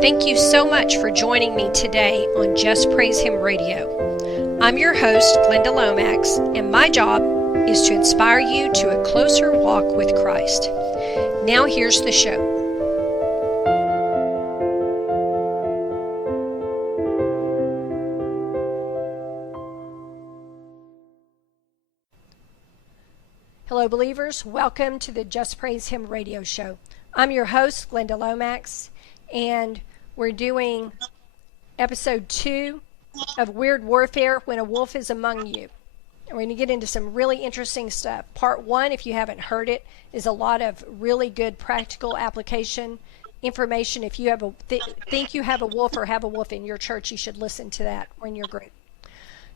Thank you so much for joining me today on Just Praise Him Radio. I'm your host, Glenda Lomax, and my job is to inspire you to a closer walk with Christ. Now here's the show. Hello, believers. Welcome to the Just Praise Him radio show. I'm your host, Glenda Lomax, and we're doing episode 2 of Weird Warfare, When a Wolf is Among You. And we're going to get into some really interesting stuff. Part 1, if you haven't heard it, is a lot of really good practical application information. If you have think you have a wolf or have a wolf in your church, you should listen to that or in your group.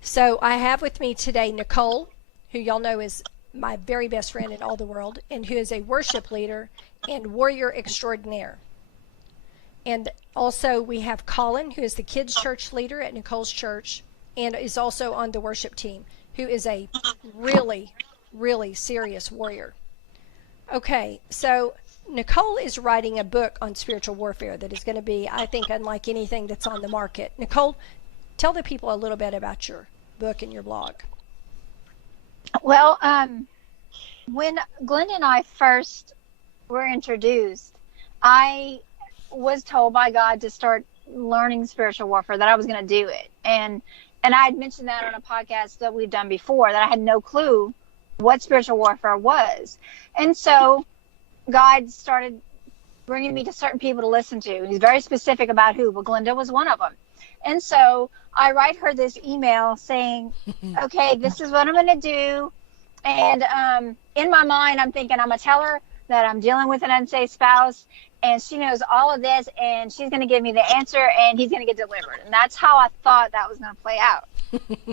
So I have with me today Nicole, who y'all know is my very best friend in all the world, and who is a worship leader and warrior extraordinaire. And also we have Collin, who is the kids' church leader at Nicole's church and is also on the worship team, who is a really, really serious warrior. Okay, so Nicole is writing a book on spiritual warfare that is going to be, I think, unlike anything that's on the market. Nicole, tell the people a little bit about your book and your blog. Well, when Glenn and I first were introduced, I was told by God to start learning spiritual warfare, that I was going to do it. And I had mentioned that on a podcast that we've done before, that I had no clue what spiritual warfare was. And so God started bringing me to certain people to listen to. He's very specific about who, but Glenda was one of them. And so I write her this email saying, okay, this is what I'm going to do. And in my mind, I'm thinking I'm going to tell her that I'm dealing with an unsafe spouse, and she knows all of this, and she's going to give me the answer, and he's going to get delivered. And that's how I thought that was going to play out.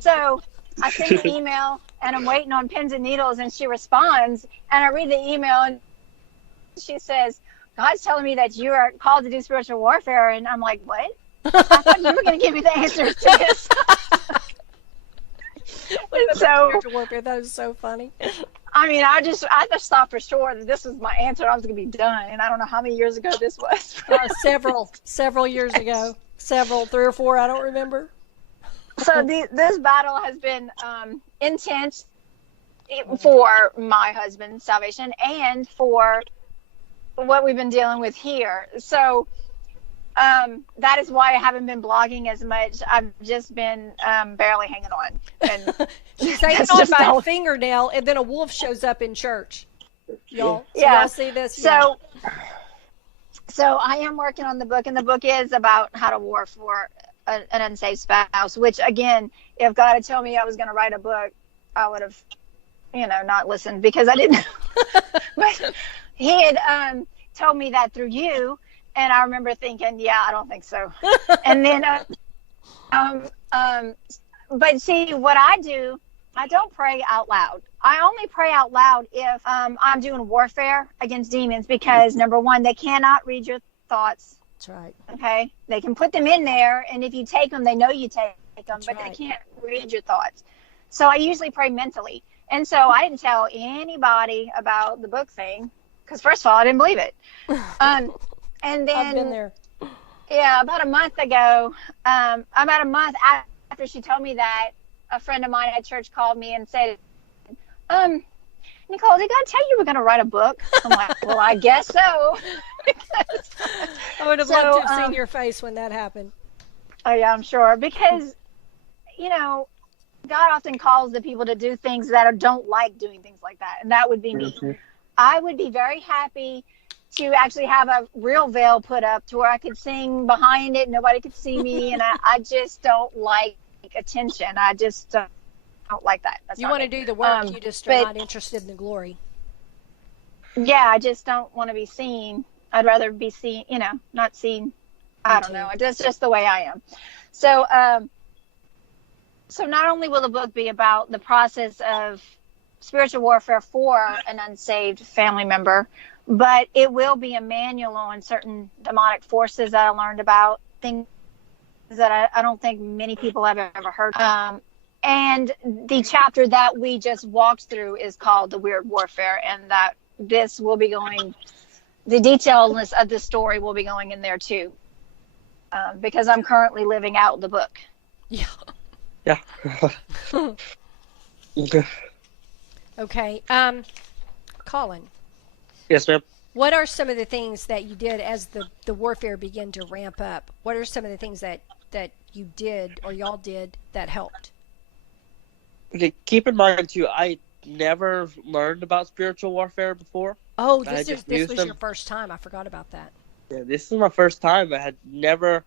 So I send the email, and I'm waiting on pins and needles, and she responds, and I read the email, and she says, God's telling me that you are called to do spiritual warfare. And I'm like, what? I thought you were going to give me the answers to this. Spiritual warfare, that is so funny. I mean, I just thought for sure that this was my answer. I was going to be done. And I don't know how many years ago this was. Several years ago. 3 or 4, I don't remember. So this battle has been intense for my husband's salvation and for what we've been dealing with here. So that is why I haven't been blogging as much. I've just been barely hanging on. And she's hanging on by a fingernail, and then a wolf shows up in church. Y'all see this? So I am working on the book, and the book is about how to war for an unsafe spouse, which, again, if God had told me I was going to write a book, I would have, not listened, because I didn't. But he had told me that through you. And I remember thinking, yeah, I don't think so. And then, but see, what I do, I don't pray out loud. I only pray out loud if I'm doing warfare against demons, because number one, they cannot read your thoughts. That's right. Okay. They can put them in there, and if you take them, they know you take them, that's but right. They can't read your thoughts. So I usually pray mentally. And so I didn't tell anybody about the book thing, because first of all, I didn't believe it. And then, I've been there. Yeah, about a month ago, about a month after she told me that, a friend of mine at church called me and said, Nicole, did God tell you we're going to write a book? I'm like, well, I guess so. I would have loved to have seen your face when that happened. Oh, yeah, I'm sure. Because, God often calls the people to do things that don't like doing things like that. And that would be me. I would be very happy to actually have a real veil put up to where I could sing behind it. Nobody could see me. And I just don't like attention. I just don't like that. You want to do the work. You just are not interested in the glory. Yeah, I just don't want to be seen. I'd rather be seen, not seen. I don't know. That's just the way I am. So, so not only will the book be about the process of spiritual warfare for an unsaved family member, but it will be a manual on certain demonic forces that I learned about, things that I don't think many people have ever heard of. And the chapter that we just walked through is called The Weird Warfare, and that this will be going, the detailness of the story will be going in there too. because I'm currently living out the book. Yeah. Yeah. Okay. Collin, Yes, ma'am. what are some of the things that you did as the warfare began to ramp up? What are some of the things that you did or y'all did that helped? Okay, keep in mind too, I never learned about spiritual warfare before. Oh, I this just was used them. your first time. I forgot about that. Yeah, this is my first time. I had never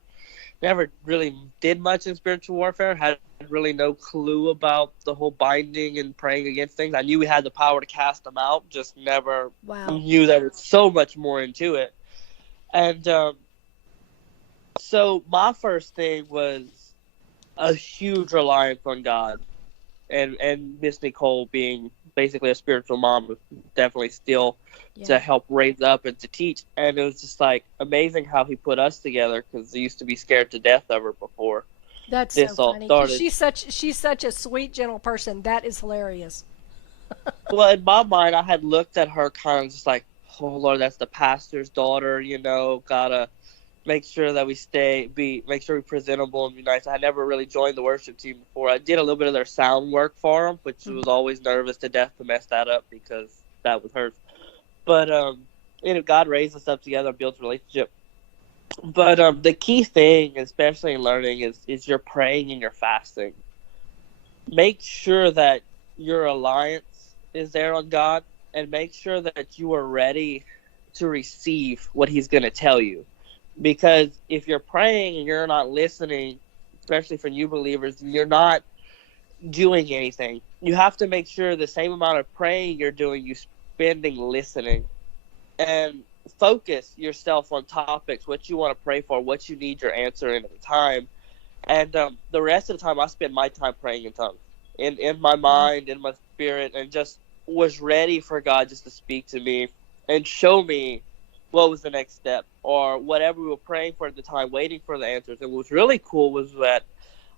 really did much in spiritual warfare. Had really no clue about the whole binding and praying against things. I knew we had the power to cast them out, just never Wow. knew that it's so much more into it. And so my first thing was a huge reliance on God, and Miss Nicole being basically a spiritual mom, definitely still to help raise up and to teach. And it was just like amazing how he put us together, because I used to be scared to death of her before That's this so all funny. 'Cause started. she's such a sweet, gentle person. That is hilarious. Well, in my mind, I had looked at her kind of just like, oh Lord, that's the pastor's daughter, gotta make sure that make sure we're presentable and be nice. I never really joined the worship team before. I did a little bit of their sound work for them, which was always nervous to death to mess that up because that was hers. But God raised us up together and built a relationship. But the key thing, especially in learning, is your praying and your fasting. Make sure that your alliance is there on God, and make sure that you are ready to receive what He's going to tell you. Because if you're praying and you're not listening, especially for new believers, you're not doing anything. You have to make sure the same amount of praying you're doing, you spending listening. And focus yourself on topics, what you want to pray for, what you need your answer in at the time. And the rest of the time, I spend my time praying in tongues, in my mind, in my spirit, and just was ready for God just to speak to me and show me what was the next step or whatever we were praying for at the time, waiting for the answers. And what was really cool was that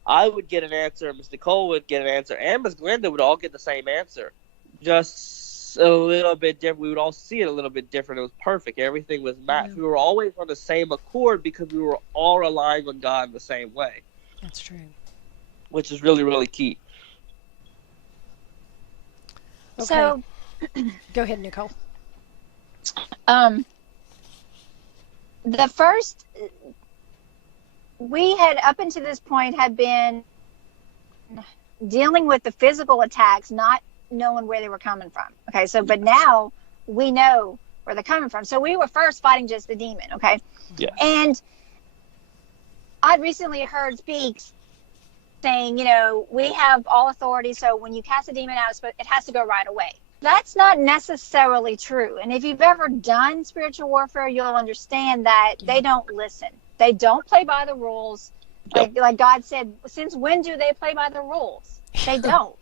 I would get an answer, Miss Nicole would get an answer, and Miss Glenda would all get the same answer. Just a little bit different. We would all see it a little bit different. It was perfect. Everything was matched. We were always on the same accord because we were all relying on God in the same way. That's true. Which is really, really key. Okay. So, go ahead, Nicole. The first, we had up until this point had been dealing with the physical attacks, not knowing where they were coming from. Okay, so but now we know where they're coming from. So we were first fighting just the demon. Okay, yeah. And I'd recently heard speak saying, we have all authority, so when you cast a demon out, it has to go right away. That's not necessarily true. And if you've ever done spiritual warfare, you'll understand that they don't listen. They don't play by the rules. Like God said, since when do they play by the rules? They don't.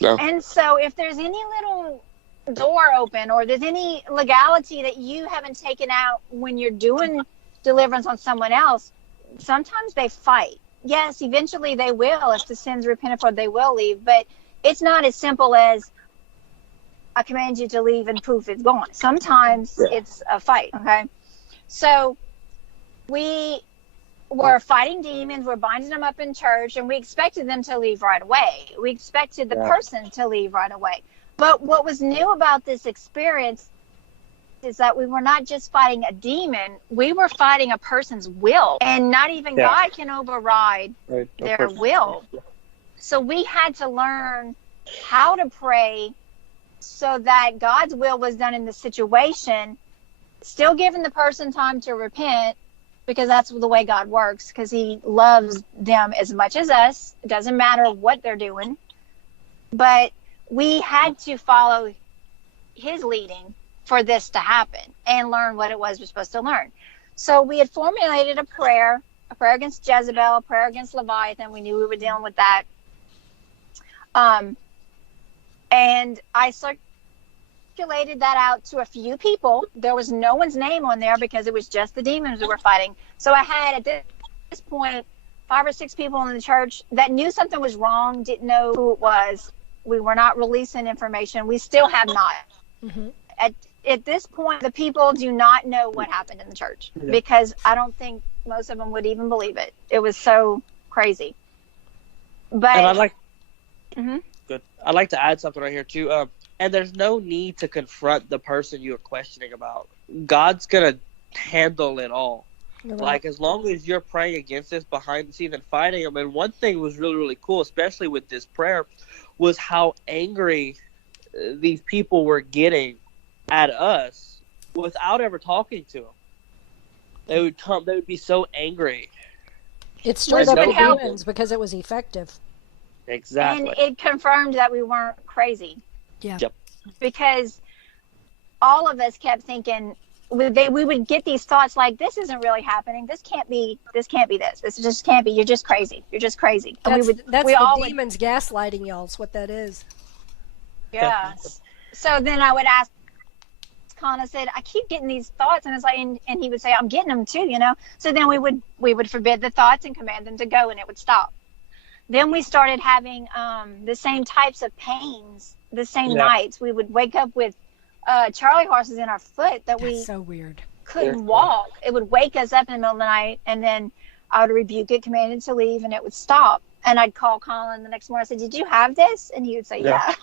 No. And so if there's any little door open or there's any legality that you haven't taken out when you're doing deliverance on someone else, sometimes they fight. Yes, eventually they will. If the sin's repented for, they will leave. But it's not as simple as I command you to leave and poof, it's gone. Sometimes it's a fight, okay? So we were fighting demons. We're binding them up in church, and we expected them to leave right away. We expected the person to leave right away. But what was new about this experience is that we were not just fighting a demon, we were fighting a person's will, and not even God can override their will. So we had to learn how to pray so that God's will was done in the situation, still giving the person time to repent, because that's the way God works, because He loves them as much as us. It doesn't matter what they're doing, but we had to follow His leading for this to happen and learn what it was we're supposed to learn. So we had formulated a prayer against Jezebel, a prayer against Leviathan. We knew we were dealing with that. And I circulated that out to a few people. There was no one's name on there because it was just the demons we were fighting. So I had, at this point, 5 or 6 people in the church that knew something was wrong, didn't know who it was. We were not releasing information. We still have not. Mm-hmm. at this point, the people do not know what happened in the church because I don't think most of them would even believe it. It was so crazy. But And I'd like Mhm. good. I'd like to add something right here too. And there's no need to confront the person you're questioning about. God's gonna handle it all. You're Like, right. as long as you're praying against this behind the scenes and fighting them. And one thing was really, really cool, especially with this prayer, was how angry these people were getting at us without ever talking to them. They would come. They would be so angry. It stirred Which up would the help. demons because it was effective. Exactly. And it confirmed that we weren't crazy. Yeah. Yep. Because all of us kept thinking, we would get these thoughts like, this isn't really happening. This can't be this. This just can't be. You're just crazy. You're just crazy. And That's we the all would, demons gaslighting y'all is what that is. yeah. So then I would ask Collin, I said, I keep getting these thoughts, and it's like, and he would say, I'm getting them too, you know. So then we would forbid the thoughts and command them to go, and it would stop. Then we started having the same types of pains, the same nights. We would wake up with Charlie horses in our foot that we That's so weird. couldn't walk. It would wake us up in the middle of the night, and then I would rebuke it, command it to leave, and it would stop. And I'd call Collin the next morning. I said, did you have this? And he would say, yeah.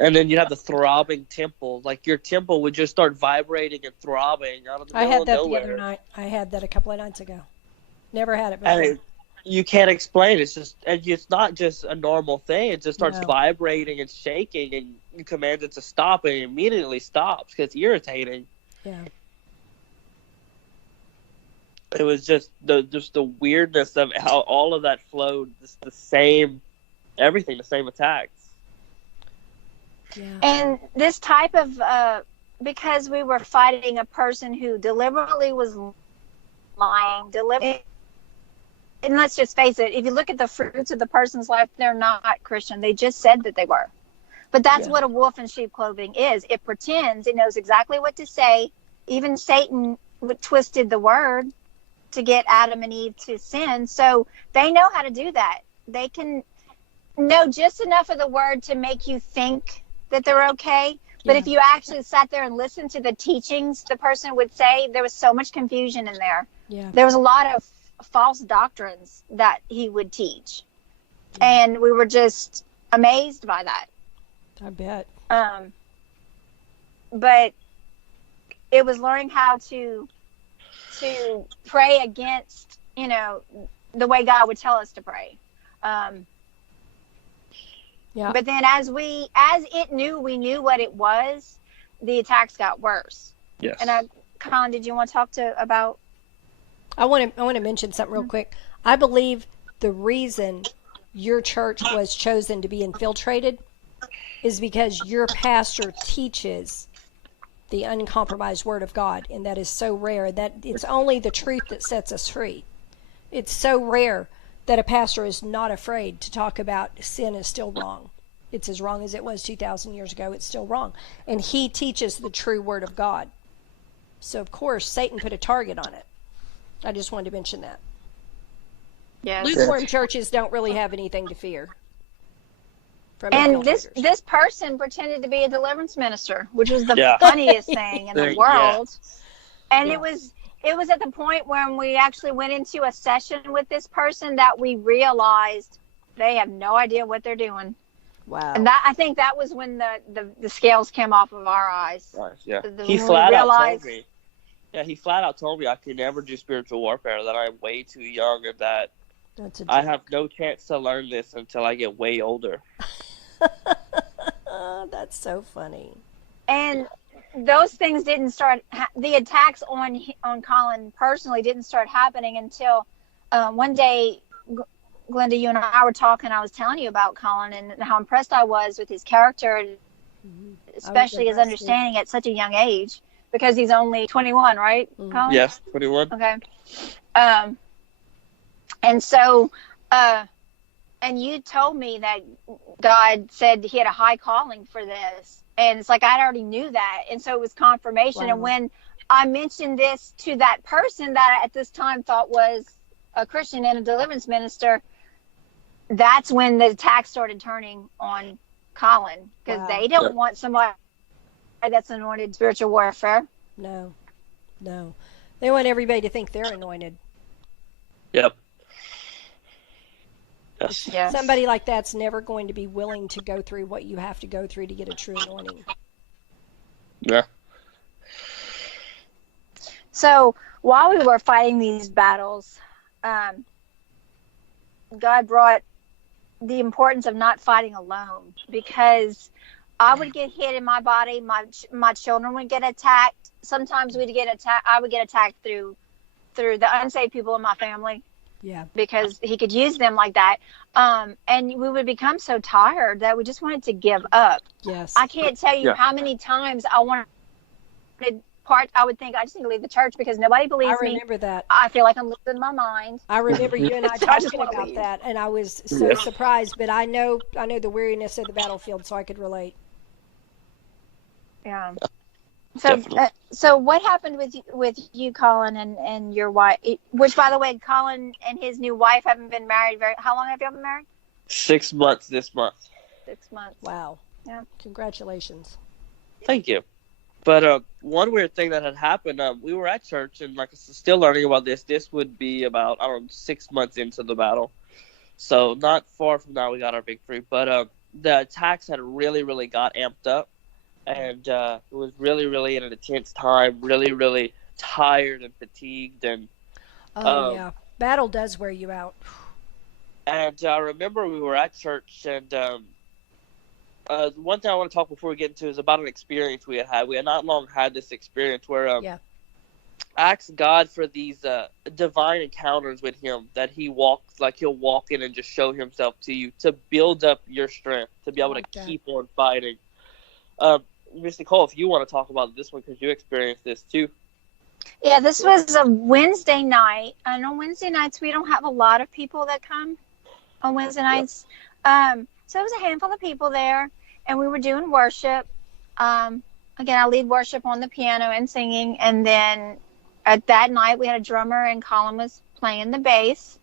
And then you'd have the throbbing temple. Like, your temple would just start vibrating and throbbing out of the I middle had of that nowhere. the other night. I had that a couple of nights ago. Never had it before. And you can't explain it. It's just, and it's not just a normal thing. It just starts vibrating and shaking, and you command it to stop, and it immediately stops because it's irritating. Yeah. It was just the weirdness of how all of that flowed. Just the same, everything, the same attacks. Yeah. And this type of, because we were fighting a person who deliberately was lying, and let's just face it, if you look at the fruits of the person's life, they're not Christian. They just said that they were. But that's what a wolf in sheep clothing is. It pretends it knows exactly what to say. Even Satan twisted the word to get Adam and Eve to sin. So they know how to do that. They can know just enough of the word to make you think that they're okay. But if you actually sat there and listened to the teachings the person would say, there was so much confusion in there. Yeah. There was a lot of false doctrines that he would teach. And we were just amazed by that. I bet. But it was learning how to pray against, the way God would tell us to pray. Yeah. But then as it knew we knew what it was, the attacks got worse. Yes. And Collin, did you want to talk about? I want to mention something real quick. I believe the reason your church was chosen to be infiltrated is because your pastor teaches the uncompromised word of God, and that is so rare that it's only the truth that sets us free. It's so rare that a pastor is not afraid to talk about sin is still wrong. It's as wrong as it was 2,000 years ago. It's still wrong. And he teaches the true word of God. So, of course, Satan put a target on it. I just wanted to mention that. Yes. Lukewarm churches don't really have anything to fear from And infiltrators. this person pretended to be a deliverance minister, which was the funniest thing in the world. And it was at the point when we actually went into a session with this person that we realized they have no idea what they're doing. Wow. And I think that was when the scales came off of our eyes. Yeah. When He we flat out realized- told me. Yeah, he flat out told me I could never do spiritual warfare, that I'm way too young, and that I have no chance to learn this until I get way older. That's so funny. And those things didn't start, the attacks on Collin personally didn't start happening until one day, Glenda, you and I were talking, I was telling you about Collin and how impressed I was with his character, especially his understanding at such a young age, because he's only 21, right, Collin? Yes, 21. Okay. And so, and you told me that God said he had a high calling for this. And it's like, I already knew that. And so it was confirmation. Wow. And when I mentioned this to that person that I at this time thought was a Christian and a deliverance minister, that's when the attack started turning on Collin, because they don't want somebody that's anointed spiritual warfare. No, no. They want everybody to think they're anointed. Yep. Yes. Yes. Somebody like that's never going to be willing to go through what you have to go through to get a true anointing. Yeah. So while we were fighting these battles, God brought the importance of not fighting alone, because I would get hit in my body. My children would get attacked. Sometimes we'd get attacked. I would get attacked through the unsaved people in my family. Yeah. Because he could use them like that. And we would become so tired that we just wanted to give up. Yes. I can't tell you how many times I would think I just need to leave the church because nobody believes me. I remember that. I feel like I'm losing my mind. I remember you and I So I just talking wanna about leave. that, and I was so surprised. But I know the weariness of the battlefield, so I could relate. Yeah. So what happened with you, Collin, and your wife? Which, by the way, Collin and his new wife haven't been married how long have y'all been married? 6 months this month. 6 months. Wow. Yeah. Congratulations. Thank you. But one weird thing that had happened, we were at church, and like still learning about this. This would be about 6 months into the battle, so not far from now we got our victory. But the attacks had really, really got amped up, and it was really, really an intense time. Really, really tired and fatigued, and yeah, battle does wear you out. And I remember we were at church, and one thing I want to talk before we get into is about an experience we had. We had not long had this experience where I asked God for these divine encounters with Him, that He'll walk in and just show Himself to you to build up your strength, to be able to keep on fighting. Miss Nicole, if you want to talk about this one because you experienced this too. Yeah, this was a Wednesday night. And on Wednesday nights, we don't have a lot of people that come on Wednesday nights. So it was a handful of people there, and we were doing worship. Again, I lead worship on the piano and singing. And then at that night, we had a drummer, and Collin was playing the bass.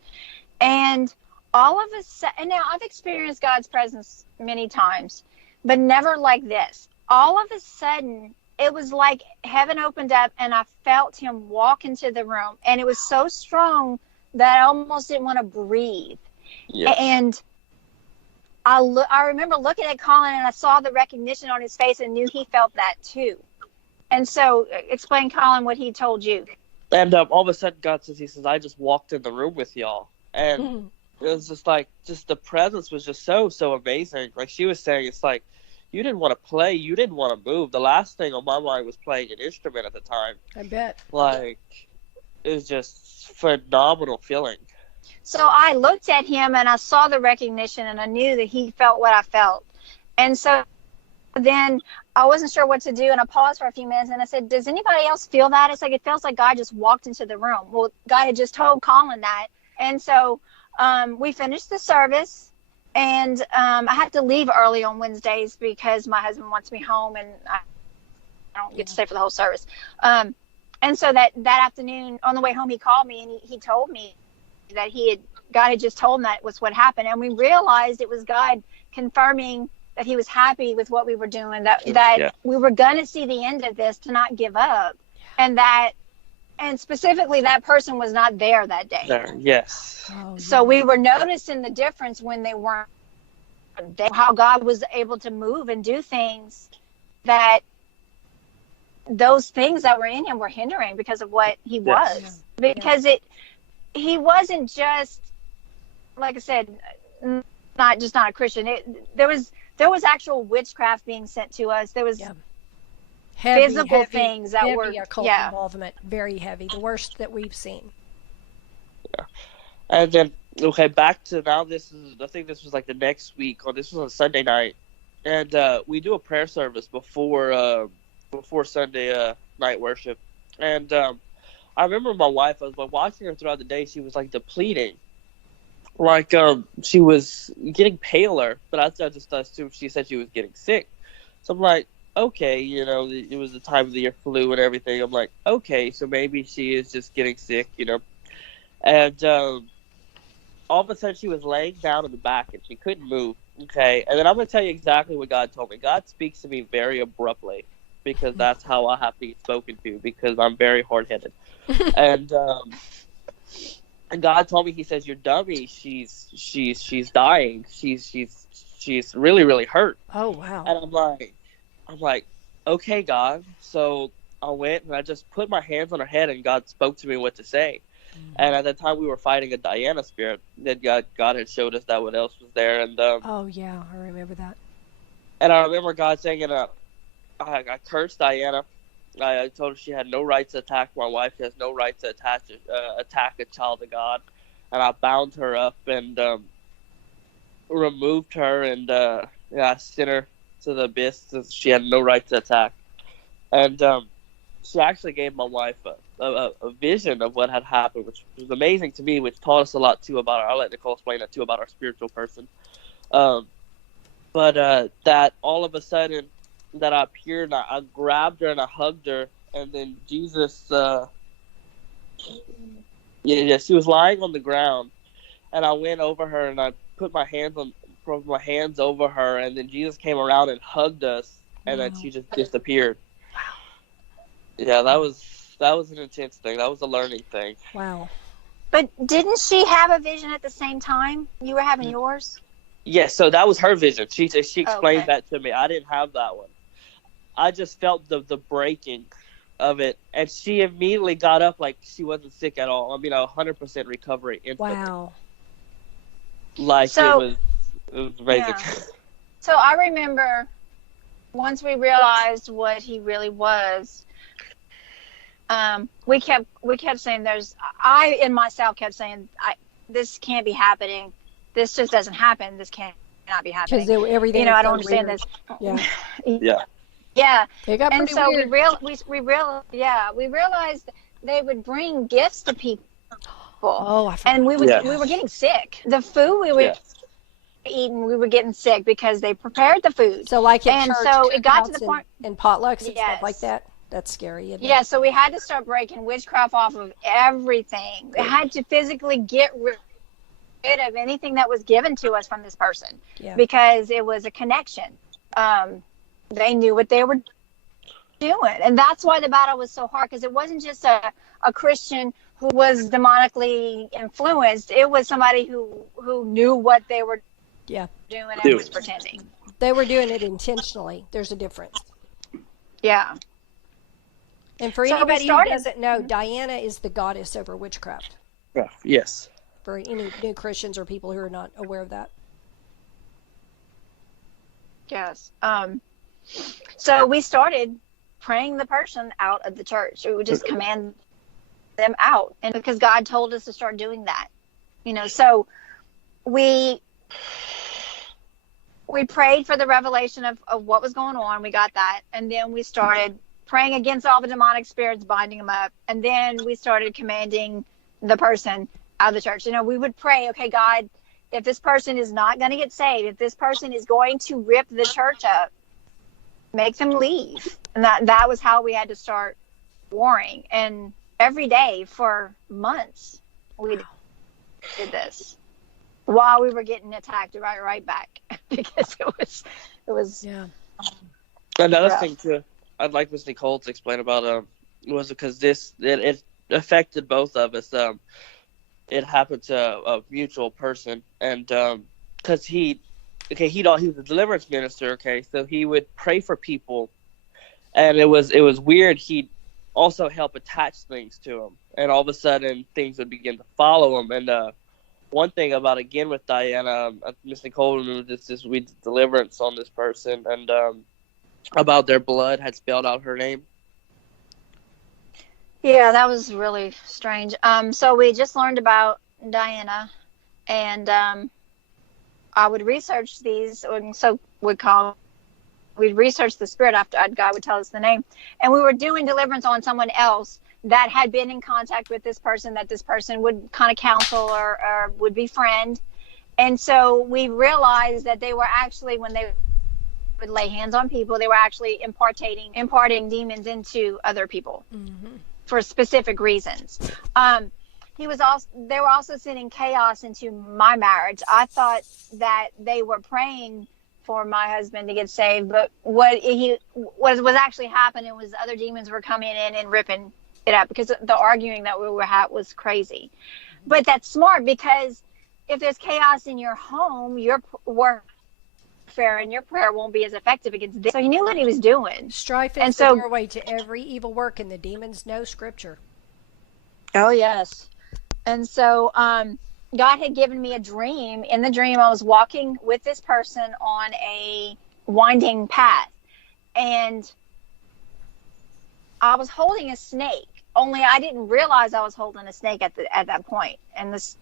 And all of a sudden, and now I've experienced God's presence many times, but never like this. All of a sudden, it was like heaven opened up, and I felt Him walk into the room. And it was so strong that I almost didn't want to breathe. Yes. And I remember looking at Collin, and I saw the recognition on his face and knew he felt that too. And so explain, Collin, what he told you. And all of a sudden God says, He says, I just walked in the room with y'all. And it was just the presence was just so amazing. Like she was saying, it's like, you didn't want to play. You didn't want to move. The last thing on my mind was playing an instrument at the time. I bet. Like, it was just phenomenal feeling. So I looked at him and I saw the recognition, and I knew that he felt what I felt. And so then I wasn't sure what to do, and I paused for a few minutes and I said, does anybody else feel that? It's like, it feels like God just walked into the room. Well, God had just told Collin that. And so we finished the service, and I have to leave early on Wednesdays because my husband wants me home, and I don't get to stay for the whole service. And so that afternoon on the way home, he called me, and he told me that God had just told him that was what happened. And we realized it was God confirming that He was happy with what we were doing, that we were going to see the end of this, to not give up. And specifically that person was not there that day. Yes. So we were noticing the difference when they weren't there, how God was able to move and do things that those things that were in Him were hindering because of what He was. Because He wasn't just, like I said, not a Christian. There was actual witchcraft being sent to us. There was physical things that were occult involvement. Very heavy, the worst that we've seen. Yeah, and then back to now. I think this was like the next week, or this was on Sunday night, and we do a prayer service before Sunday night worship, and I remember my wife, I was watching her throughout the day. She was like depleting. Like she was getting paler, but I just assumed she said she was getting sick. So I'm like, okay, it was the time of the year, flu and everything. I'm like, okay, so maybe she is just getting sick, And all of a sudden she was laying down in the back and she couldn't move. Okay, and then I'm going to tell you exactly what God told me. God speaks to me very abruptly. because that's how I have to get spoken to, because I'm very hard-headed. And God told me, he says, "Your dummy, she's dying. She's really, really hurt." Oh, wow. And I'm like, okay, God. So I went and I just put my hands on her head, and God spoke to me what to say. And at the time we were fighting a Diana spirit, that God had showed us that what else was there. And Oh, yeah, I remember that. and I remember God saying, I cursed Diana. I told her she had no right to attack my wife. She has no right to attack a child of God. And I bound her up and removed her, and I sent her to the abyss, since she had no right to attack. And she actually gave my wife a vision of what had happened, which was amazing to me, which taught us a lot too about I'll let Nicole explain that too, about our spiritual person. But that all of a sudden that I appeared, and I grabbed her and I hugged her, and then Jesus, she was lying on the ground, and I went over her and I put my hands over her, and then Jesus came around and hugged us, and then she just disappeared. Yeah, that was an intense thing. That was a learning thing. Wow. But didn't she have a vision at the same time you were having yours? Yes, so that was her vision. She explained Okay. that to me. I didn't have that one. I just felt the breaking of it, and she immediately got up like she wasn't sick at all. I mean, 100% recovery instantly. Wow. Like So- it was amazing. Yeah. So I remember once we realized what he really was, we kept saying I in myself kept saying, this can't be happening. This just doesn't happen. This cannot be happening. Because everything. I was don't so understand weird. this. Yeah. Yeah. It got And pretty so weird. we realized they would bring gifts to people. Oh, I forgot. And we Yeah. were getting sick. The food we were eating, we were getting sick because they prepared the food. So like at And church, so it got to the cookouts point. and potlucks and stuff Yes. like that. That's scary, isn't it? Yeah, so we had to start breaking witchcraft off of everything. We had to physically get rid of anything that was given to us from this person, because it was a connection. They knew what they were doing, and that's why the battle was so hard, because it wasn't just a Christian who was demonically influenced. It was somebody who knew what they were doing and was pretending. They were doing it intentionally. There's a difference. Yeah. And for So we anybody started- who doesn't know, Diana is the goddess over witchcraft. Yeah. Yes. For any new Christians or people who are not aware of that. Yes. So we started praying the person out of the church. We would just command them out, and because God told us to start doing that, so we prayed for the revelation of what was going on. We got that, and then we started praying against all the demonic spirits, binding them up, and then we started commanding the person out of the church. We would pray, okay, God, if this person is not going to get saved, if this person is going to rip the church up, make them leave. And that was how we had to start warring. And every day for months, we did this while we were getting attacked right back, because it was Yeah. Another rough. thing too, I'd like Miss Nicole to explain about was because it affected both of us. It happened to a mutual person, and because he was a deliverance minister. Okay, so he would pray for people, and it was weird. He'd also help attach things to him, and all of a sudden things would begin to follow him. And one thing about, again, with Diana, Miss Nicole, we did deliverance on this person, and about their blood had spelled out her name. Yeah, that was really strange. So we just learned about Diana, and I would research these, and so we'd research the spirit after God would tell us the name, and we were doing deliverance on someone else that had been in contact with this person, that this person would kind of counsel or would befriend. And so we realized that they were actually, when they would lay hands on people, they were actually imparting demons into other people. Mm-hmm. For specific reasons. They were also sending chaos into my marriage. I thought that they were praying for my husband to get saved. But what was actually happening was other demons were coming in and ripping it up, because the arguing that we were having was crazy. But that's smart, because if there's chaos in your home, your warfare and your prayer won't be as effective against them. So he knew what he was doing. Strife is the doorway to every evil work, and the demons know Scripture. Oh, yes. And so God had given me a dream. In the dream, I was walking with this person on a winding path, and I was holding a snake. Only I didn't realize I was holding a snake at that point, and the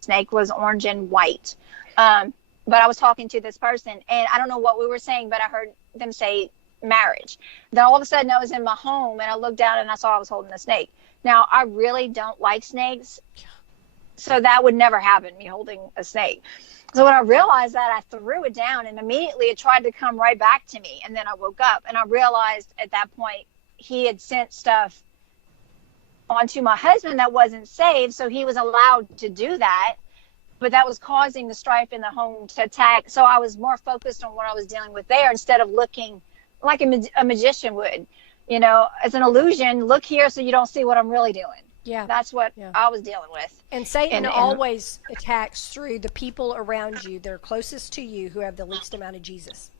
snake was orange and white. But I was talking to this person, and I don't know what we were saying, but I heard them say marriage. Then all of a sudden, I was in my home, and I looked down, and I saw I was holding a snake. Now, I really don't like snakes, so that would never happen, me holding a snake. So when I realized that, I threw it down, and immediately it tried to come right back to me. And then I woke up, and I realized at that point he had sent stuff onto my husband that wasn't saved, so he was allowed to do that. But that was causing the strife in the home to attack. So I was more focused on what I was dealing with there, instead of looking like a magician would. You know, as an illusion, look here so you don't see what I'm really doing. Yeah. That's what I was dealing with. And Satan always attacks through the people around you that are closest to you, who have the least amount of Jesus.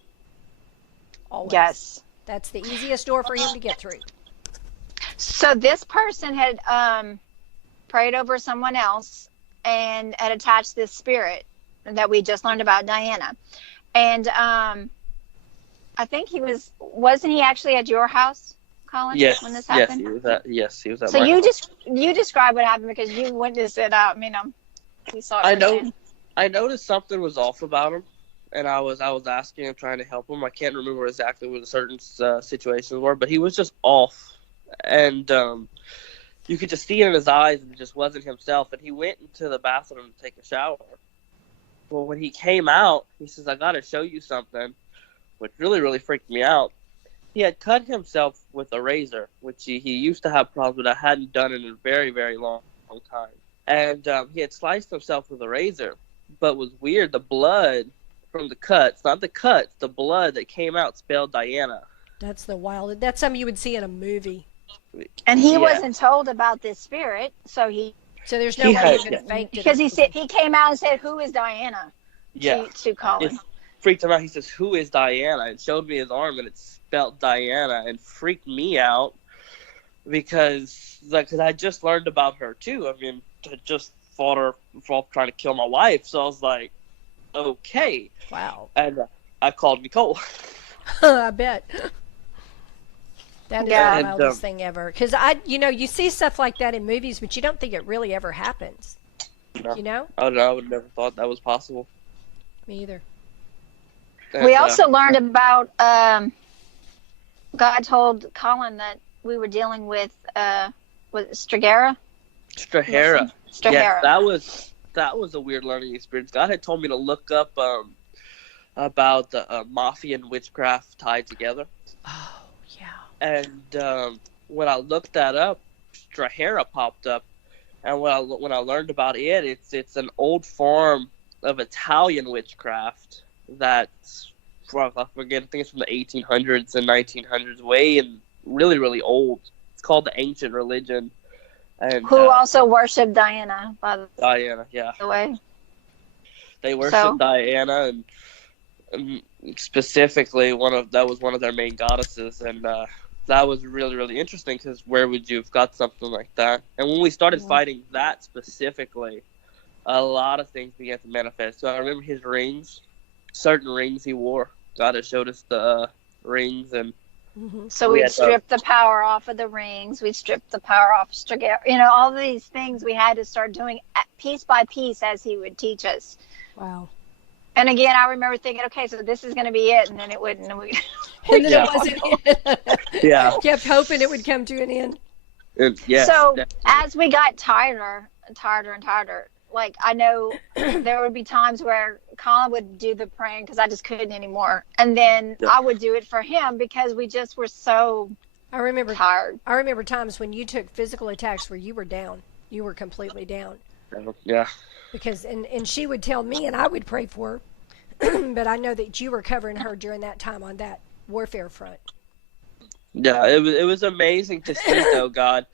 Always. Yes. That's the easiest door for him to get through. So this person had prayed over someone else and had attached this spirit that we just learned about, Diana. And I think wasn't he actually at your house, Collin, when this happened? Yes, he was at so my house. You describe what happened, because you witnessed it. I mean, we saw it. I noticed something was off about him, and I was asking him, trying to help him. I can't remember exactly what the certain situations were, but he was just off. And you could just see it in his eyes, and it just wasn't himself. And he went into the bathroom to take a shower. Well, when he came out, he says, "I got to show you something," which really, really freaked me out. He had cut himself with a razor, which he used to have problems with. I hadn't done it in a very, very long time. And he had sliced himself with a razor. But was weird, the blood from the cuts, not the cuts, the blood that came out spelled Diana. That's something you would see in a movie. And he wasn't told about this spirit, so there's no way he could have faked it. Because he came out and said, "Who is Diana?" To Collin. It freaked him out. He says, "Who is Diana?" It showed me his arm, and it spelled Diana, and freaked me out because I just learned about her too. I mean, I just fought her for trying to kill my wife, so I was like, okay. Wow. And I called Nicole. I bet. That is the wildest thing ever. Because you see stuff like that in movies, but you don't think it really ever happens. No. You know? I would have never thought that was possible. Me either. And, we also learned about God told Collin that we were dealing with Strahera. Strahera. Yes, that was a weird learning experience. God had told me to look up about the mafia and witchcraft tied together. Oh, yeah. And when I looked that up, Strahera popped up. And when I learned about it, it's an old form of Italian witchcraft that's, I forget, I think it's from the 1800s and 1900s, way and really, really old. It's called the ancient religion. And, who also worshipped Diana, by the way. They worship Diana, and specifically that was one of their main goddesses, and that was really, really interesting, because where would you have got something like that? And when we started fighting that specifically, a lot of things began to manifest. So I remember his rings, certain rings he wore. God had showed us the rings, and so we stripped the power off of the rings. We stripped the power off of Strahera. All these things we had to start doing piece by piece as he would teach us. Wow. And again, I remember thinking, okay, so this is going to be it, and then it wouldn't. And then it wasn't it. Yeah. Kept hoping it would come to an end. Yes, so definitely. As we got tireder, like I know there would be times where Collin would do the praying because I just couldn't anymore. And then I would do it for him because we just were so tired. I remember times when you took physical attacks where you were down. You were completely down. Yeah. Because and she would tell me, and I would pray for but I know that you were covering her during that time on that warfare front. Yeah, it was amazing to see though God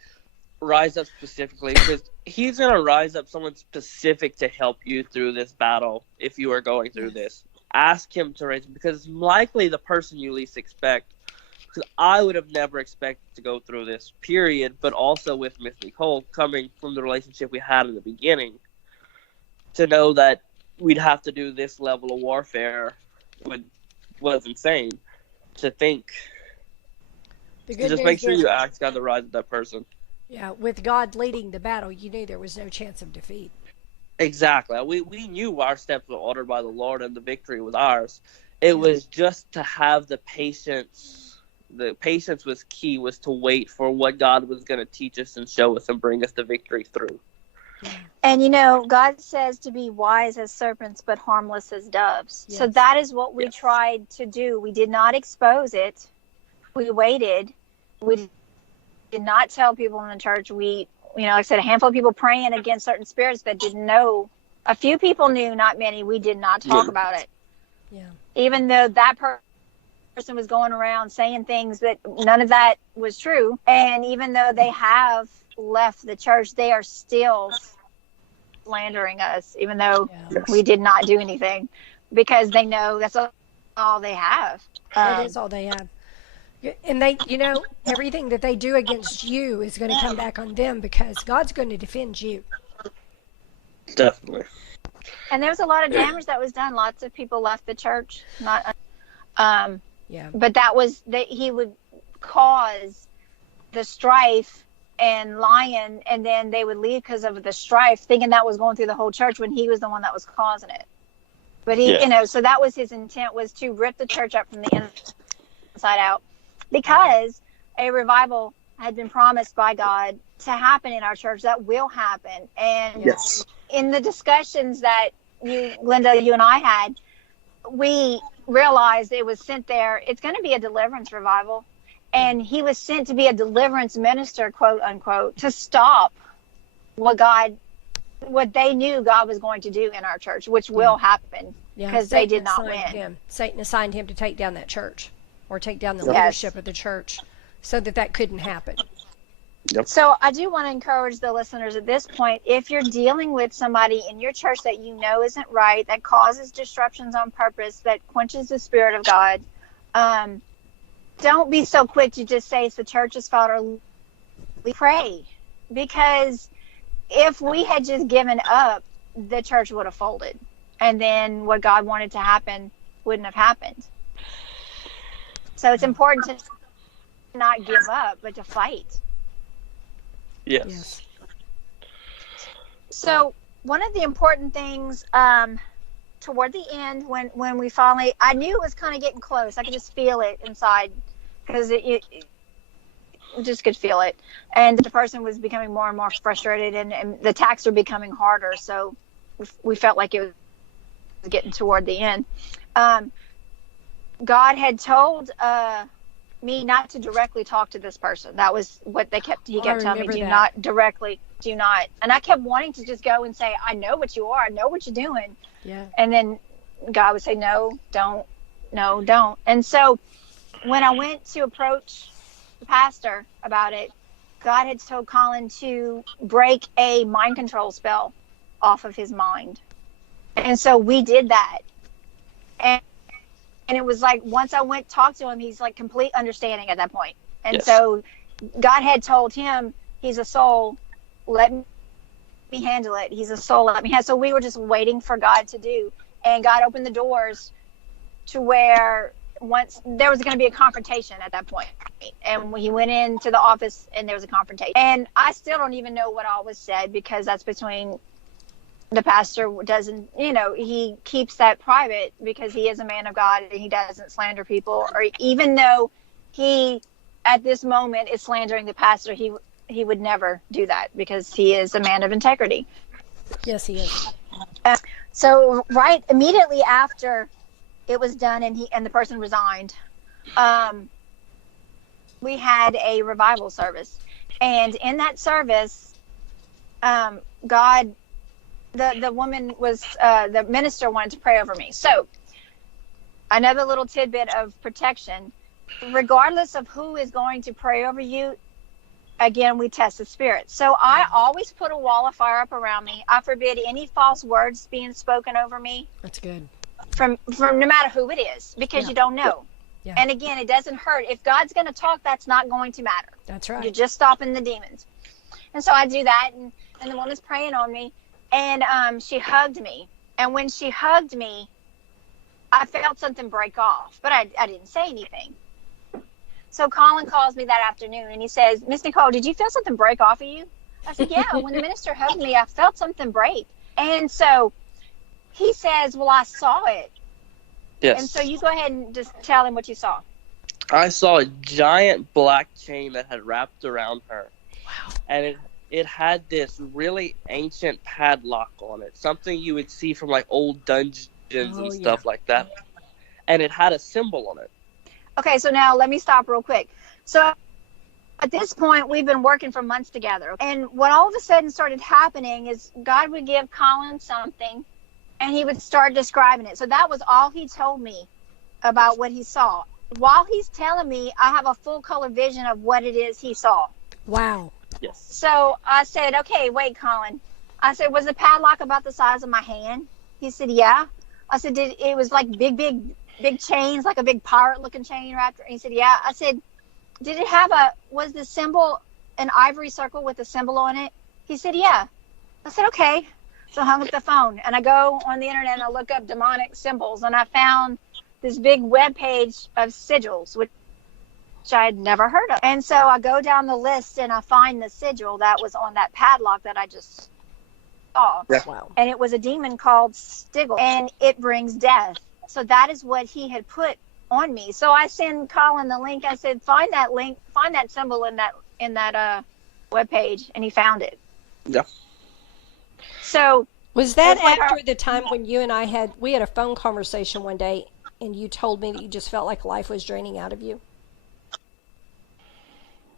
rise up specifically, because He's gonna rise up someone specific to help you through this battle if you are going through this. Ask Him to raise, because it's likely the person you least expect. Because I would have never expected to go through this period, but also with Miss Nicole, coming from the relationship we had in the beginning, to know that we'd have to do this level of warfare was insane to think. The So good just news make sure is, you ask God to rise up that person. yeah, with God leading the battle, you knew there was no chance of defeat. Exactly. We knew our steps were ordered by the Lord and the victory was ours. It was just to have the patience. The patience was key, was to wait for what God was going to teach us and show us and bring us the victory through. And God says to be wise as serpents but harmless as doves. Yes. So that is what we tried to do. We did not expose it. We waited. We did not tell people in the church. We, like I said, a handful of people praying against certain spirits that didn't know. A few people knew, not many. We did not talk about it. Yeah. Even though that person was going around saying things that none of that was true. And even though they have left the church, they are still slandering us, even though we did not do anything, because they know that's all they have. That is all they have. And they, everything that they do against you is going to come back on them, because God's going to defend you. Definitely. And there was a lot of damage that was done. Lots of people left the church. But that was that He would cause the strife and lying, and then they would leave because of the strife, thinking that was going through the whole church when He was the one that was causing it. But He, so that was His intent, was to rip the church up from the inside out, because a revival had been promised by God to happen in our church. That will happen. And in the discussions that Glenda, you and I had, we realized it was sent there. It's going to be a deliverance revival. And He was sent to be a deliverance minister, quote unquote, to stop what they knew God was going to do in our church, which will happen, because they did not win. Satan assigned him to take down that church, or take down the leadership of the church, so that couldn't happen. Yep. So I do want to encourage the listeners at this point, if you're dealing with somebody in your church that you know isn't right, that causes disruptions on purpose, that quenches the Spirit of God, don't be so quick to just say it's the church's fault, or pray. Because if we had just given up, the church would have folded. And then what God wanted to happen wouldn't have happened. So it's important to not give up, but to fight. Yes. So one of the important things toward the end, when we finally, I knew it was kind of getting close. I could just feel it inside, because it just could feel it. And the person was becoming more and more frustrated, and the attacks were becoming harder. So we felt like it was getting toward the end. God had told me not to directly talk to this person. That was what he kept telling me. Do not. And I kept wanting to just go and say, I know what you are. I know what you're doing. Yeah. And then God would say, no, don't. And so when I went to approach the pastor about it, God had told Collin to break a mind control spell off of his mind. And so we did that. And it was like, once I went talk to him, he's like complete understanding at that point. And so God had told him, he's a soul, let me handle it. He's a soul, let me handle it. So we were just waiting for God to do. And God opened the doors to where once there was going to be a confrontation at that point. And he went into the office and there was a confrontation. And I still don't even know what all was said, because that's between the pastor. Doesn't, he keeps that private, because he is a man of God and he doesn't slander people. Or even though he, at this moment, is slandering the pastor, he would never do that, because he is a man of integrity. Yes, he is. So right immediately after it was done and the person resigned, we had a revival service. And in that service, God, the woman was, the minister wanted to pray over me. So another little tidbit of protection. Regardless of who is going to pray over you, again, we test the spirit. So I always put a wall of fire up around me. I forbid any false words being spoken over me. That's good. From no matter who it is, because you don't know. Yeah. And again, it doesn't hurt. If God's going to talk, that's not going to matter. That's right. You're just stopping the demons. And so I do that, and the woman's praying on me, and she hugged me. And when she hugged me, I felt something break off, but I didn't say anything. So Collin calls me that afternoon, and he says, Miss Nicole, did you feel something break off of you? I said, yeah, when the minister hugged me, I felt something break. And so he says, well, I saw it. Yes. And so you go ahead and just tell him what you saw. I saw a giant black chain that had wrapped around her. Wow. And it had this really ancient padlock on it, something you would see from like old dungeons and stuff like that. And it had a symbol on it. Okay, so now let me stop real quick. So at this point, we've been working for months together. And what all of a sudden started happening is God would give Collin something, and he would start describing it. So that was all he told me about what he saw. While he's telling me, I have a full color vision of what it is he saw. Wow. Yes. So I said, okay, wait, Collin. I said, was the padlock about the size of my hand? He said, yeah. I said, it was like big chains, like a big pirate looking chain wrapped. He said, yeah. I said, did it have was the symbol an ivory circle with a symbol on it? He said, yeah. I said, okay. So I hung up the phone, and I go on the internet and I look up demonic symbols, and I found this big web page of sigils, which I had never heard of. And so I go down the list and I find the sigil that was on that padlock that I just saw. Yeah. Wow. And it was a demon called Stigl, and it brings death. So that is what he had put on me. So I send Collin the link. I said, find that link, find that symbol in that web page, and he found it. Yeah. So Was that it's like after the time when you and I had a phone conversation one day, and you told me that you just felt like life was draining out of you?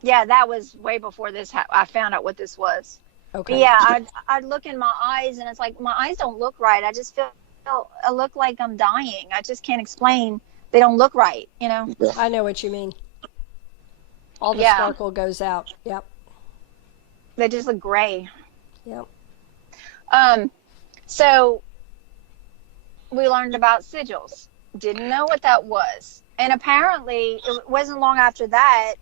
yeah, that was way before this. I found out what this was. Okay. But yeah, I'd look in my eyes, and it's like my eyes don't look right. I just feel I look like I'm dying. I just can't explain. They don't look right, you know. I know what you mean. All the Yeah. sparkle goes out. Yep. They just look gray. Yep. So we learned about sigils. Didn't know what that was. And apparently it wasn't long after that.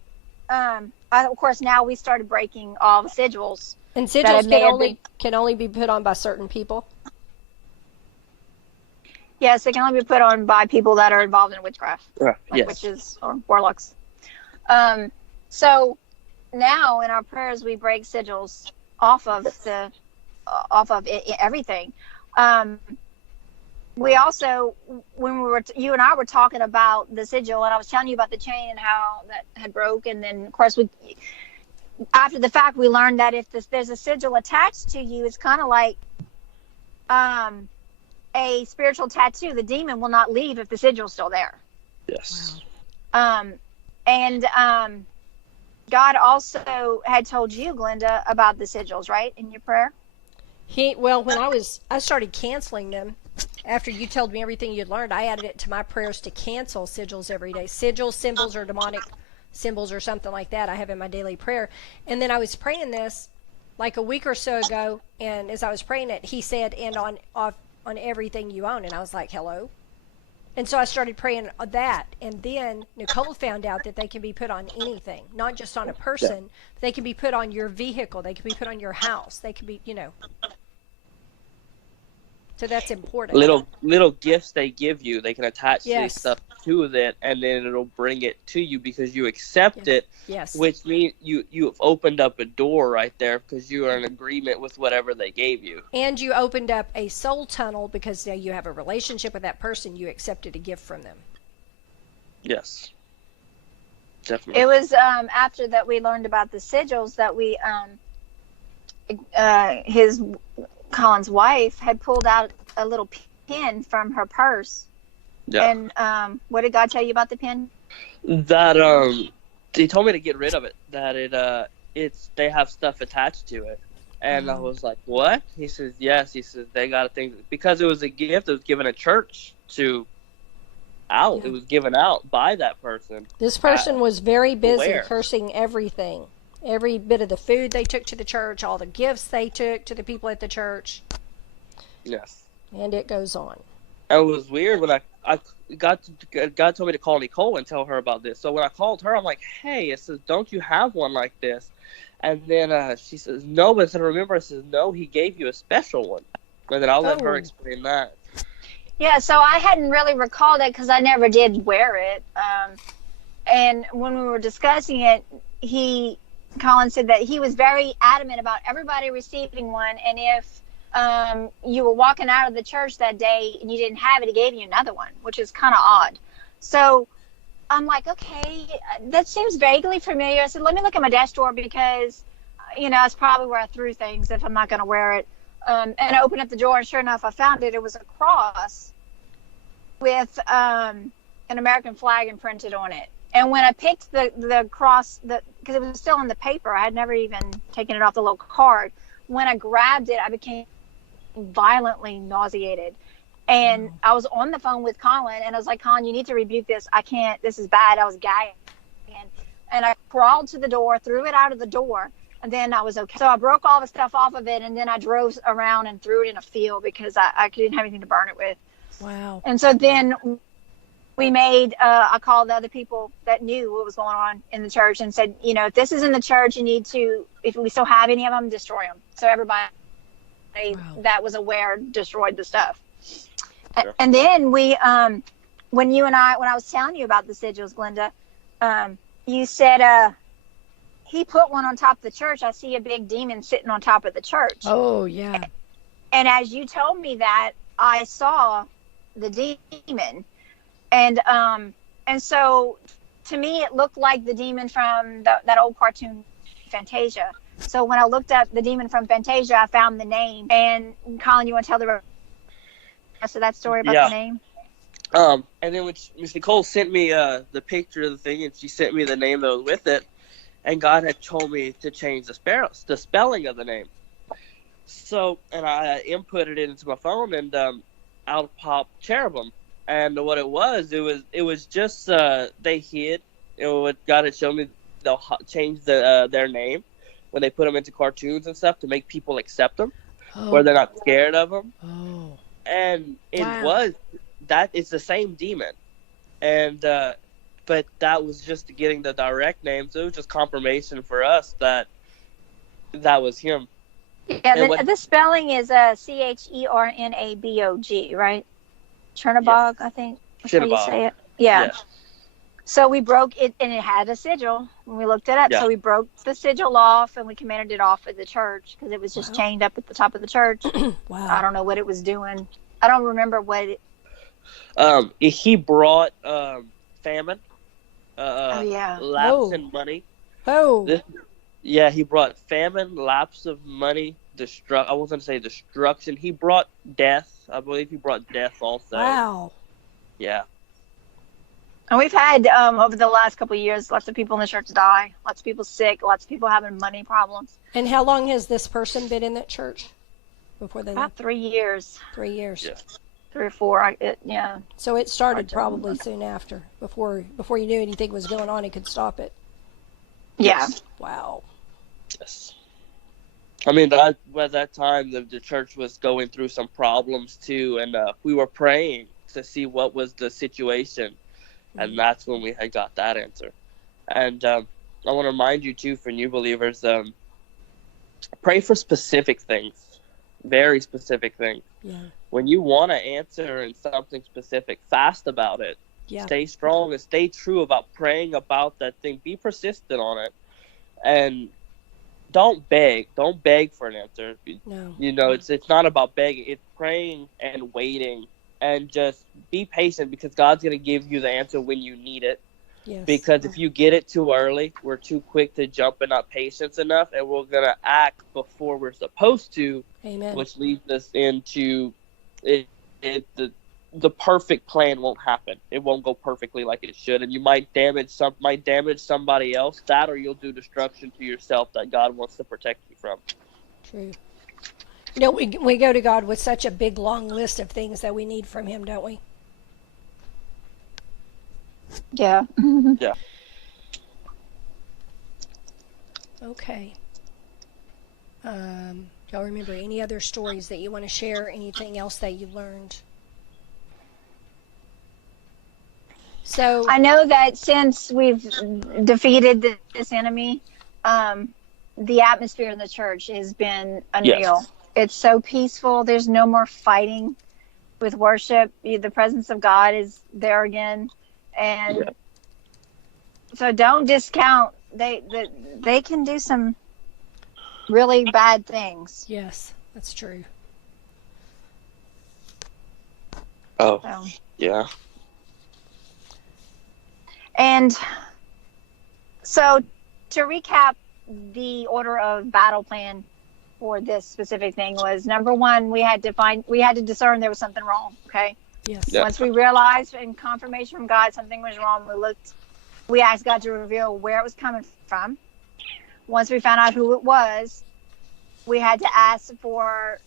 Of course, now we started breaking all the sigils. And That sigils it may have can only be put on by certain people. Yes, it can only be put on by people that are involved in witchcraft, like Yes. witches or warlocks. So now in our prayers, we break sigils off of everything. We also, when you and I were talking about the sigil, and I was telling you about the chain and how that had broke, and then of course after the fact we learned that if there's a sigil attached to you, it's kind of like a spiritual tattoo. The demon will not leave if the sigil's still there. Yes. And God also had told you, Glenda, about the sigils, right, in your prayer? When I started canceling them after you told me everything you'd learned. I added it to my prayers to cancel sigils every day. Sigils, symbols, or demonic symbols or something like that I have in my daily prayer. And then I was praying this like a week or so ago, and as I was praying it, he said, and on everything you own. And I was like, hello? And so I started praying that. And then Nicole found out that they can be put on anything, not just on a person. Yeah. They can be put on your vehicle. They can be put on your house. They can be, So that's important. Little gifts they give you, they can attach Yes. this stuff to it, and then it'll bring it to you because you accept it. Yes. Which means you've opened up a door right there because you are in agreement with whatever they gave you. And you opened up a soul tunnel because now you have a relationship with that person. You accepted a gift from them. Yes. Definitely. It was after that we learned about the sigils that we Collin's wife had pulled out a little pin from her purse. Yeah. And what did God tell you about the pin? That he told me to get rid of it. That they have stuff attached to it, and I was like, what? He says yes. He says they got a thing because it was a gift that was given at church to out. Yeah. It was given out by that person. This person was very busy aware. cursing everything. Every bit of the food they took to the church, all the gifts they took to the people at the church. Yes. And it goes on. And it was weird when God told me to call Nicole and tell her about this. So when I called her, I'm like, hey, it says, don't you have one like this? And then she says, no, but I said, remember, I says, no, he gave you a special one. And then I'll let her explain that. Yeah, so I hadn't really recalled it because I never did wear it. And when we were discussing it, Collin said that he was very adamant about everybody receiving one. And if you were walking out of the church that day and you didn't have it, he gave you another one, which is kind of odd. So I'm like, okay, that seems vaguely familiar. I said, let me look at my desk drawer because, it's probably where I threw things if I'm not going to wear it. And I opened up the drawer, and sure enough, I found it. It was a cross with an American flag imprinted on it. And when I picked the cross, because it was still in the paper, I had never even taken it off the little card. When I grabbed it, I became violently nauseated. And I was on the phone with Collin, and I was like, Collin, you need to rebuke this. I can't. This is bad. I was gagging. And I crawled to the door, threw it out of the door, and then I was okay. So I broke all the stuff off of it, and then I drove around and threw it in a field because I didn't have anything to burn it with. Wow. And so then we made, I called the other people that knew what was going on in the church and said, if this is in the church, you need to, if we still have any of them, destroy them. So everybody that was aware destroyed the stuff. Sure. And then when I was telling you about the sigils, Glenda, you said, he put one on top of the church. I see a big demon sitting on top of the church. Oh, yeah. And as you told me that, I saw the demon. And so to me, it looked like the demon from that old cartoon, Fantasia. So when I looked up the demon from Fantasia, I found the name. And Collin, you want to tell the rest of that story about the name? And then when Miss Nicole sent me the picture of the thing, and she sent me the name that was with it, and God had told me to change the spelling of the name. So, and I inputted it into my phone, and out popped cherubim. And what it was just they hid. What God had shown me, they'll change their name when they put them into cartoons and stuff to make people accept them, where they're not scared of them. Oh. And it's the same demon, and but that was just getting the direct name, so it was just confirmation for us that was him. Yeah, the spelling is Chernabog, right? Chernabog, yes. I think that's how you say it. Yeah. Yes. So we broke it, and it had a sigil when we looked it up. Yeah. So we broke the sigil off, and we commanded it off at the church because it was just chained up at the top of the church. Wow. I don't know what it was doing. I don't remember what it. He brought famine. Lapse in money. He brought famine, lapse of money, I wasn't going to say destruction. He brought death. I believe he brought death also. Wow. Yeah. And we've had, over the last couple of years, lots of people in the church die, lots of people sick, lots of people having money problems. And how long has this person been in that church before they About 3 years. 3 years. Yeah. 3 or 4, yeah. So it started probably soon after, before you knew anything was going on, it could stop it. Yeah. Wow. Yes. I mean, at that time, the church was going through some problems too, and we were praying to see what was the situation, and that's when we had got that answer. And I want to remind you too, for new believers, pray for specific things, very specific things. Yeah. When you want to answer in something specific, fast about it. Yeah. Stay strong and stay true about praying about that thing. Be persistent on it, and don't beg for an answer. No. It's not about begging. It's praying and waiting, and just be patient, because God's going to give you the answer when you need it. Yes. Because if you get it too early, we're too quick to jump and not patient enough, and we're going to act before we're supposed to. Amen. Which leads us into the perfect plan won't happen. It won't go perfectly like it should, and you might damage somebody else, that, or you'll do destruction to yourself that God wants to protect you from. True. We go to God with such a big long list of things that we need from him, don't we? Yeah. Yeah. Okay. Y'all remember any other stories that you want to share? Anything else that you learned? So I know that since we've defeated this enemy, the atmosphere in the church has been unreal. Yes. It's so peaceful. There's no more fighting with worship. The presence of God is there again. And Yeah. so don't discount they can do some really bad things. yes, that's true. Oh, So, yeah. and so to recap, the order of battle plan for this specific thing was, number one, we had to discern there was something wrong. Okay. Yes. Yeah. Once we realized in confirmation from God something was wrong, we asked God to reveal where it was coming from. Once we found out who it was, we had to ask for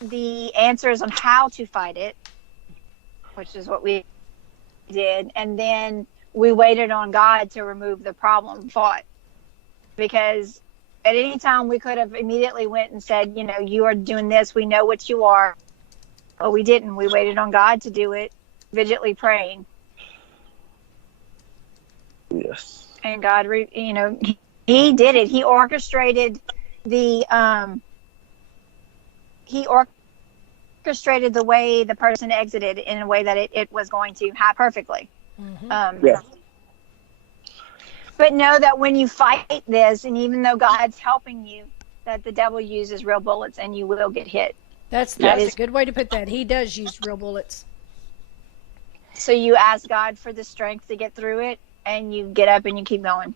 the answers on how to fight it, which is what we did. And then we waited on God to remove the problem fought. Because at any time we could have immediately went and said, you are doing this. We know what you are. But we didn't. We waited on God to do it, vigilantly praying. Yes. And God, he did it. He orchestrated the way the person exited in a way that it was going to happen perfectly. Mm-hmm. Yeah. But know that when you fight this, and even though God's helping you, that the devil uses real bullets and you will get hit. That's Yes. a good way to put that. He does use real bullets. So you ask God for the strength to get through it, and you get up and you keep going.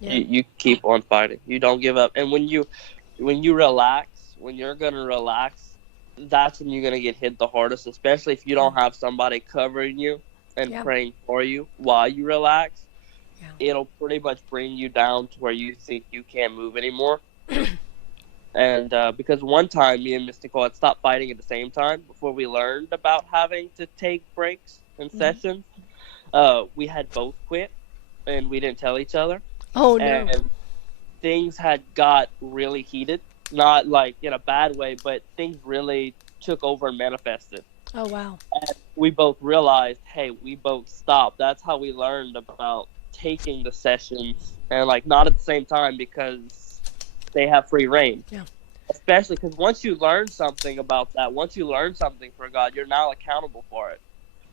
Yeah. You keep on fighting. You don't give up. And when you relax, when you're gonna relax, that's when you're gonna get hit the hardest. Especially if you don't have somebody covering you and Yeah. praying for you while you relax. Yeah. It'll pretty much bring you down to where you think you can't move anymore. And because one time me and Miss Nicole had stopped fighting at the same time before we learned about having to take breaks in sessions, we had both quit and we didn't tell each other. Oh no. And things had got really heated, not like in a bad way, but things really took over and manifested. Oh wow. And we both realized, hey, we both stopped. That's how we learned about taking the sessions and like not at the same time because they have free reign. Yeah. Especially because once you learn something about that, once you learn something for God, you're now accountable for it.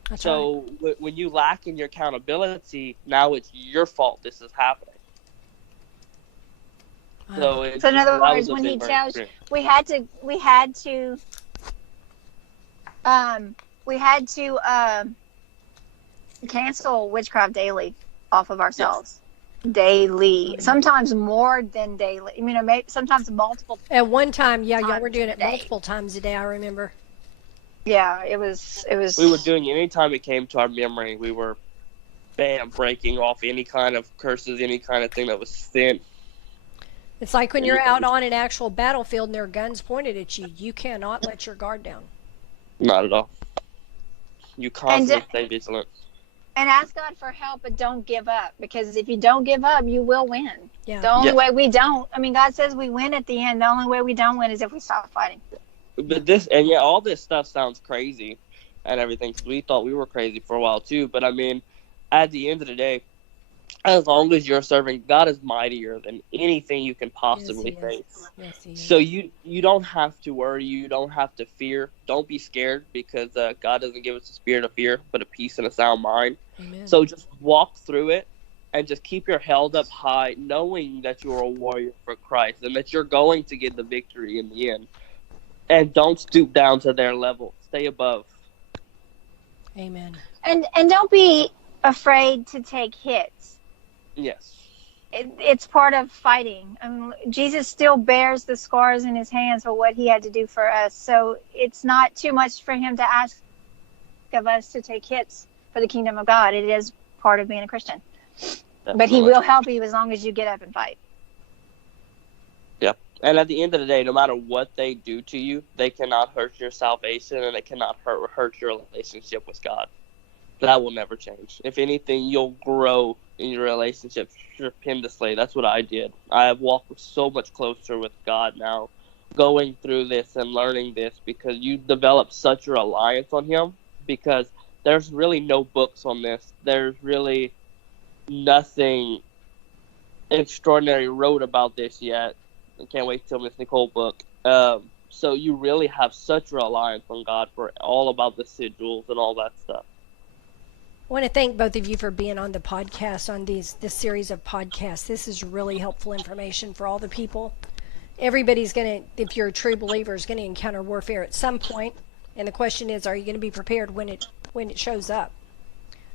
That's So when you lack in your accountability, now it's your fault this is happening. right. So, it's, So in other that words, was a when big he learning tells, experience. we had to cancel witchcraft daily off of ourselves. Daily, sometimes more than daily. Maybe sometimes multiple. At one time, yeah, y'all were doing it Times a day. multiple times a day. I remember. Yeah, it was. We were doing it anytime it came to our memory. We were, breaking off any kind of curses, any kind of thing that was sin. It's like when you're out on an actual battlefield and there are guns pointed at you. You cannot let your guard down. Not at all. You constantly stay vigilant. And ask God for help, but don't give up. Because if you don't give up, you will win. Yeah. The only way we don't, God says we win at the end. The only way we don't win is if we stop fighting. But all this stuff sounds crazy and everything, because we thought we were crazy for a while too. But at the end of the day, as long as you're serving, God is mightier than anything you can possibly face. Yes, he is. So you don't have to worry. You don't have to fear. Don't be scared, because God doesn't give us a spirit of fear, but a peace and a sound mind. Amen. So just walk through it and just keep your head up high, knowing that you're a warrior for Christ and that you're going to get the victory in the end. And don't stoop down to their level. Stay above. Amen. And don't be afraid to take hits. Yes. It's part of fighting. Jesus still bears the scars in his hands for what he had to do for us. So it's not too much for him to ask of us to take hits for the kingdom of God. It is part of being a Christian. Definitely. But he will help you as long as you get up and fight. Yeah. And at the end of the day, no matter what they do to you, they cannot hurt your salvation and they cannot hurt your relationship with God. that will never change. If anything, you'll grow in your relationship tremendously. That's what I did. I have walked so much closer with God now, going through this and learning this, because you develop such a reliance on Him, because there's really no books on this. There's really nothing extraordinary wrote about this yet. I can't wait till Miss Nicole book. So you really have such reliance on God for all about the sigils and all that stuff. I want to thank both of you for being on the podcast, on this series of podcasts. This is really helpful information for all the people. Everybody's going to, if you're a true believer, is going to encounter warfare at some point. And the question is, are you going to be prepared when it shows up?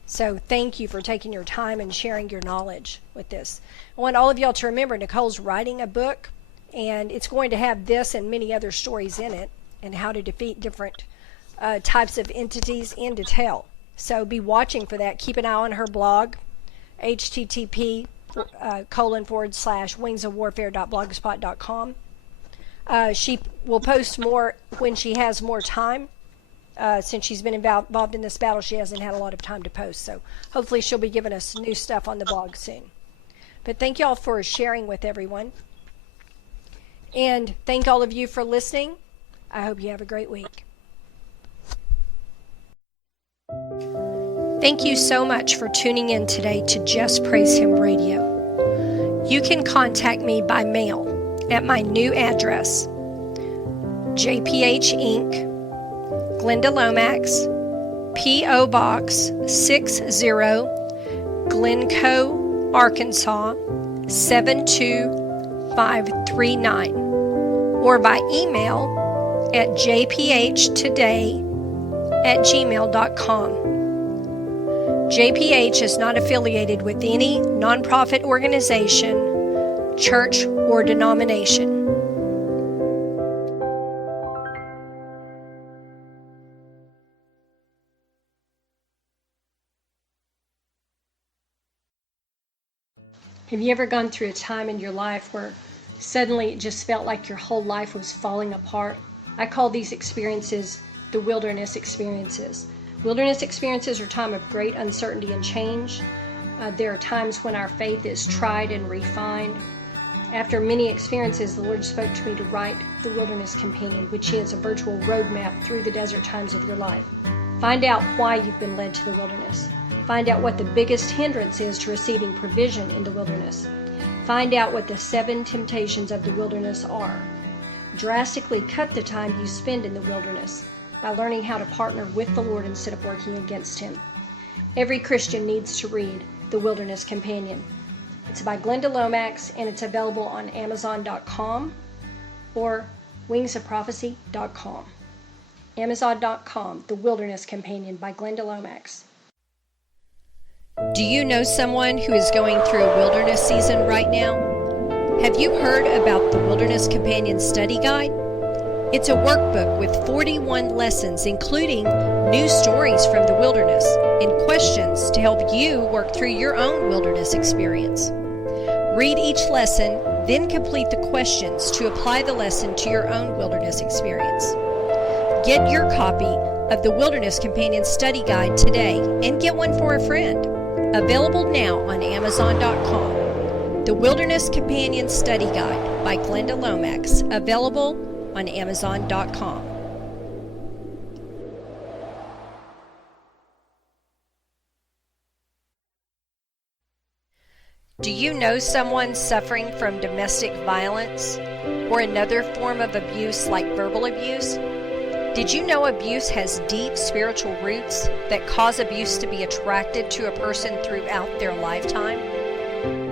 So thank you for taking your time and sharing your knowledge with this. I want all of y'all to remember Nicole's writing a book, and it's going to have this and many other stories in it, and how to defeat different types of entities in detail. So be watching for that. Keep an eye on her blog, http://wingsofwarfare.blogspot.com. She will post more when she has more time. Since she's been involved in this battle, she hasn't had a lot of time to post. So hopefully she'll be giving us new stuff on the blog soon. But thank you all for sharing with everyone. And thank all of you for listening. I hope you have a great week. Thank you so much for tuning in today to Just Praise Him Radio. You can contact me by mail at my new address, JPH Inc., Glenda Lomax, P.O. Box 60, Glencoe, Arkansas 72539, or by email at jphtoday@gmail.com. JPH is not affiliated with any nonprofit organization, church, or denomination. Have you ever gone through a time in your life where suddenly it just felt like your whole life was falling apart? I call these experiences the wilderness experiences. Wilderness experiences are a time of great uncertainty and change. There are times when our faith is tried and refined. After many experiences, the Lord spoke to me to write the Wilderness Companion, which is a virtual roadmap through the desert times of your life. Find out why you've been led to the wilderness. Find out what the biggest hindrance is to receiving provision in the wilderness. Find out what the 7 temptations of the wilderness are. Drastically cut the time you spend in the wilderness by learning how to partner with the Lord instead of working against Him. Every Christian needs to read The Wilderness Companion. It's by Glenda Lomax, and it's available on Amazon.com or wingsofprophecy.com. Amazon.com, The Wilderness Companion by Glenda Lomax. Do you know someone who is going through a wilderness season right now? Have you heard about the Wilderness Companion Study Guide? It's a workbook with 41 lessons, including new stories from the wilderness and questions to help you work through your own wilderness experience. Read each lesson, then complete the questions to apply the lesson to your own wilderness experience. Get your copy of the Wilderness Companion Study Guide today and get one for a friend. Available now on Amazon.com. The Wilderness Companion Study Guide by Glenda Lomax. Available on Amazon.com. Do you know someone suffering from domestic violence or another form of abuse like verbal abuse? Did you know abuse has deep spiritual roots that cause abuse to be attracted to a person throughout their lifetime?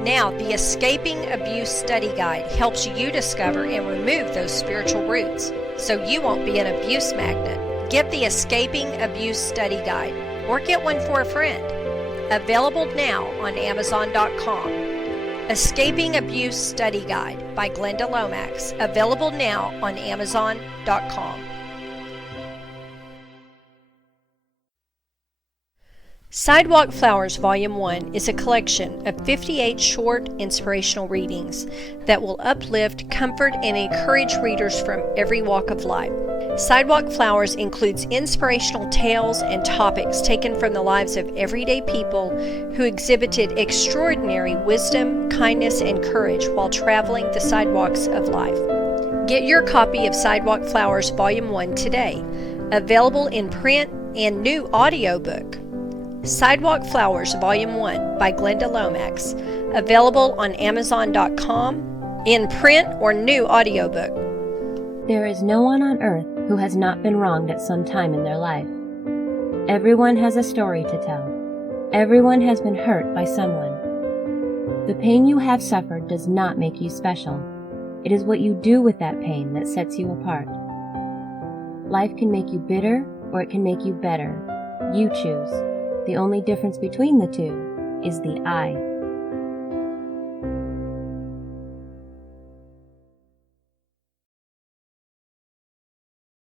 Now, the Escaping Abuse Study Guide helps you discover and remove those spiritual roots so you won't be an abuse magnet. Get the Escaping Abuse Study Guide or get one for a friend. Available now on Amazon.com. Escaping Abuse Study Guide by Glenda Lomax. Available now on Amazon.com. Sidewalk Flowers Volume 1 is a collection of 58 short inspirational readings that will uplift, comfort, and encourage readers from every walk of life. Sidewalk Flowers includes inspirational tales and topics taken from the lives of everyday people who exhibited extraordinary wisdom, kindness, and courage while traveling the sidewalks of life. Get your copy of Sidewalk Flowers Volume 1 today, available in print and new audiobook. Sidewalk Flowers Volume 1 by Glenda Lomax, available on Amazon.com, in print or new audiobook. There is no one on earth who has not been wronged at some time in their life. Everyone has a story to tell. Everyone has been hurt by someone. The pain you have suffered does not make you special. It is what you do with that pain that sets you apart. Life can make you bitter or it can make you better. You choose. The only difference between the two is the I.